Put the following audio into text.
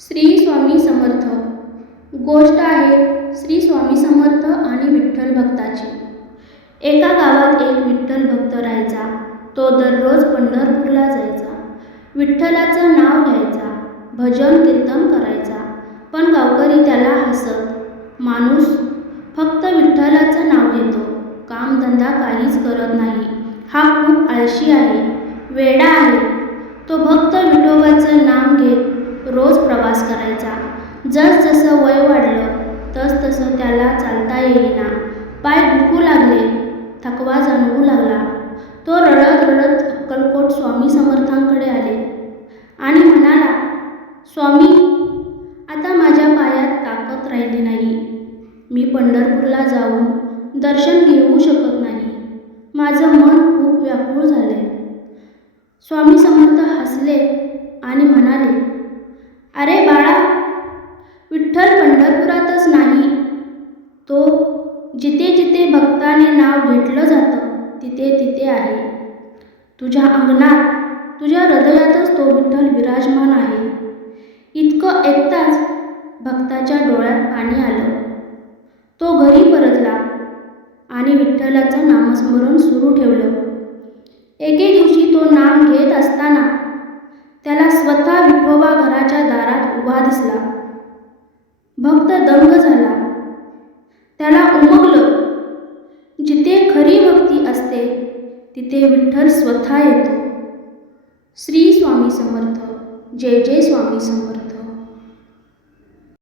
श्री स्वामी समर्थ. गोष्ट आहे श्री स्वामी समर्थ आणि विठ्ठल भक्ताची. एका गावात एक विठ्ठल भक्त राहायचा. तो दररोज पंढरपूरला जायचा. विठ्ठलाचं नाव घ्यायचा. भजन कीर्तन करायचा. पण गावकरी त्याला हसत माणूस फक्त विठ्ठलाचं नाव घेतो. कामधंदा काहीच करत नाही. हा खूप आळशी आहे. वेडा आहे. तो भक्त विठोबाचं नाम घेत रोज प्रवास करायचा. जसजसं वय वाढलं तसतसं त्याला चालता येईना. पाय दुखू लागले थकवा जाणवू लागला. तो रडत रडत अक्कलकोट स्वामी समर्थांकडे आले आणि म्हणाला स्वामी आता माझ्या पायात ताकद राहिली नाही. मी पंढरपूरला जाऊन दर्शन घेऊ शकत नाही. माझं मन खूप व्याकुळ झाले स्वामी समर्थ हसले आणि म्हणाले अरे बाळा विठ्ठल पंढरपुरातच नाही. तो जिथे जिथे भक्ताने नाव घेतलं जातं तिथे तिथे आहे. तुझ्या अंगणात तुझ्या हृदयातच तो विठ्ठल विराजमान आहे. इतकं ऐकताच भक्ताच्या डोळ्यात पाणी आलं. तो घरी परतला आणि विठ्ठलाचं नामस्मरण सुरू ठेवलं. एके दिवशी तो नाम घेत असताना उभा दिसला. भक्त दंग झाला. त्याला उमगलं. जिथे खरी भक्ती असते तिथे विठ्ठल स्वतः येतो. श्री स्वामी समर्थ. जय जय स्वामी समर्थ.